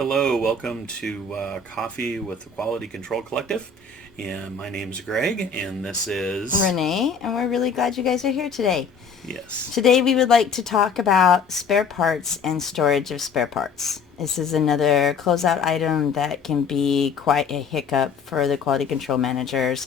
Hello, welcome to Coffee with the Quality Control Collective. And my name's Greg, and this is... Renee, and we're really glad you guys are here today. Yes. Today we would like to talk about spare parts and storage of spare parts. This is another closeout item that can be quite a hiccup for the quality control managers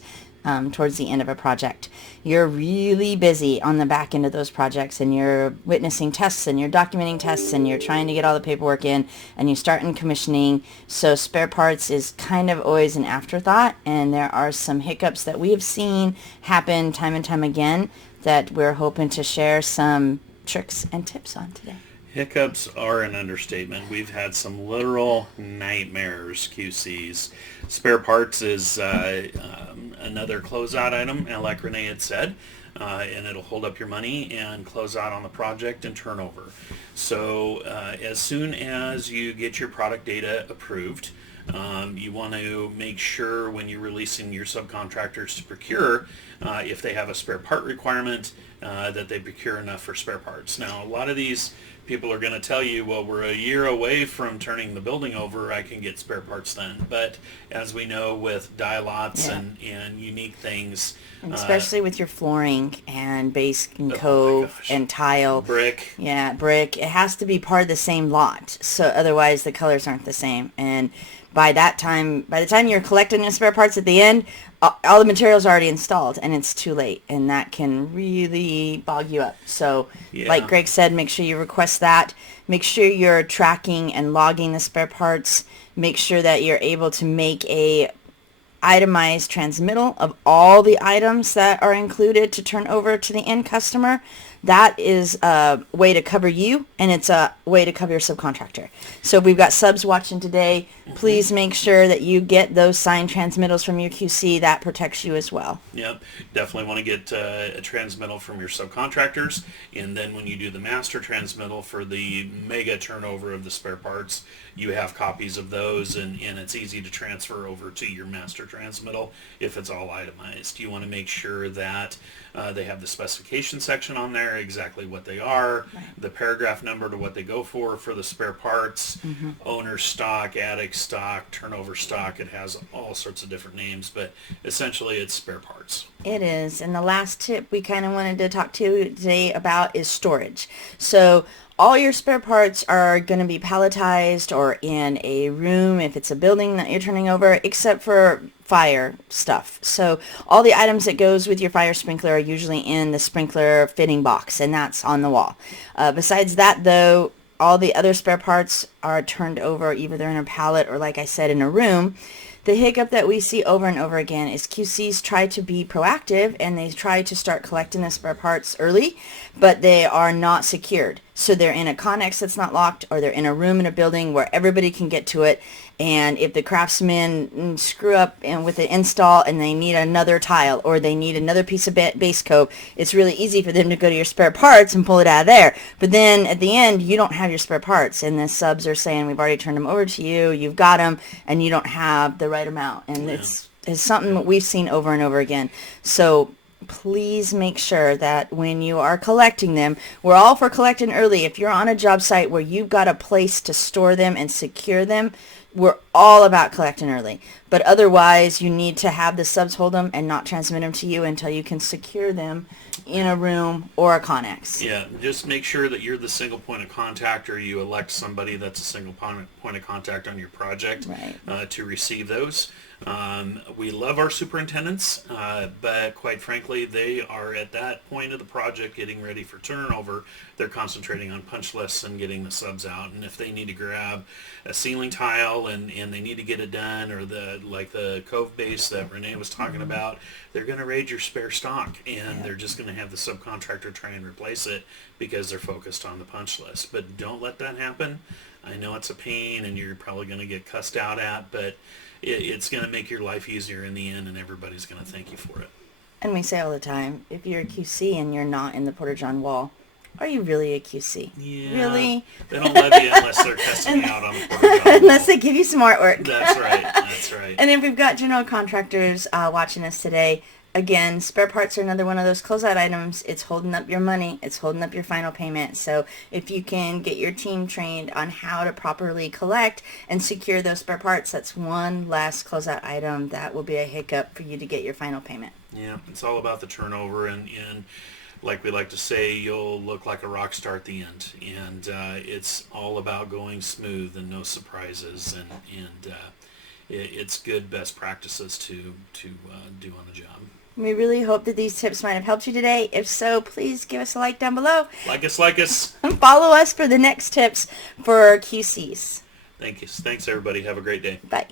towards the end of a project. You're really busy on the back end of those projects, and you're witnessing tests and you're documenting tests and you're trying to get all the paperwork in, and you start in commissioning. So spare parts is kind of always an afterthought, and there are some hiccups that we have seen happen time and time again that we're hoping to share some tricks and tips on today. Hiccups are an understatement. We've had some literal nightmares, QCs. Spare parts is another closeout item, and like Renee had said, and it'll hold up your money and close out on the project and turnover. So as soon as you get your product data approved, you want to make sure when you're releasing your subcontractors to procure, if they have a spare part requirement, that they procure enough for spare parts. Now, a lot of these people are going to tell you, well, we're a year away from turning the building over, I can get spare parts then. But as we know with die lots and unique things, And especially with your flooring and base and oh my cove gosh. and tile. Brick. Yeah, brick. It has to be part of the same lot. So otherwise the colors aren't the same. And by the time you're collecting the spare parts at the end, all the materials are already installed and it's too late. And that can really bog you up. So like Greg said, make sure you request that. Make sure you're tracking and logging the spare parts. Make sure that you're able to make a itemized transmittal of all the items that are included to turn over to the end customer. That is a way to cover you, and it's a way to cover your subcontractor. So if we've got subs watching today, please make sure that you get those signed transmittals from your QC. That protects you as well. Yep, definitely want to get a transmittal from your subcontractors, and then when you do the master transmittal for the mega turnover of the spare parts, you have copies of those, and it's easy to transfer over to your master transmittal if it's all itemized. You want to make sure that they have the specification section on there, exactly what they are, the paragraph number to what they go for the spare parts, owner stock, attic stock, turnover stock. It has all sorts of different names, but essentially it's spare parts. It is. And the last tip we kind of wanted to talk to you today about is storage. So all your spare parts are going to be palletized or in a room if it's a building that you're turning over, except for fire stuff. So all the items that goes with your fire sprinkler are usually in the sprinkler fitting box, and that's on the wall. Besides that, though, all the other spare parts are turned over either they're in a pallet or, like I said, in a room. The hiccup that we see over and over again is QCs try to be proactive and they try to start collecting the spare parts early, but they are not secured. So they're in a connex that's not locked, or they're in a room in a building where everybody can get to it. And if the craftsmen screw up and with the install and they need another tile or they need another piece of base coat, it's really easy for them to go to your spare parts and pull it out of there. But then at the end, you don't have your spare parts, and the subs are saying, we've already turned them over to you, you've got them, and you don't have the right amount. And it's something that we've seen over and over again. So please make sure that when you are collecting them, we're all for collecting early. If you're on a job site where you've got a place to store them and secure them, we're all about collecting early. But otherwise, you need to have the subs hold them and not transmit them to you until you can secure them in a room or a connex. Yeah, just make sure that you're the single point of contact, or you elect somebody that's a single point of contact on your project to receive those. We love our superintendents, but quite frankly, they are at that point of the project getting ready for turnover. They're concentrating on punch lists and getting the subs out. And if they need to grab a ceiling tile and they need to get it done, or like the cove base that Renee was talking about, they're going to raid your spare stock, and they're just going to have the subcontractor try and replace it because they're focused on the punch list. But don't let that happen. I know it's a pain and you're probably going to get cussed out at, but it's going to make your life easier in the end, and everybody's going to thank you for it. And we say all the time, if you're a QC and you're not in the Porta-John wall, are you really a QC? Yeah. Really? They don't love you unless they're testing you out on the Porta-John Unless they give you some artwork. That's right. That's right. And if we've got general contractors watching us today, again, spare parts are another one of those closeout items. It's holding up your money. It's holding up your final payment. So if you can get your team trained on how to properly collect and secure those spare parts, that's one last closeout item that will be a hiccup for you to get your final payment. Yeah, it's all about the turnover, and like we like to say, you'll look like a rock star at the end. And it's all about going smooth and no surprises, and it's good best practices to do on the job. We really hope that these tips might have helped you today. If so, please give us a like down below. Like us. And follow us for the next tips for QCs. Thanks everybody. Have a great day. Bye.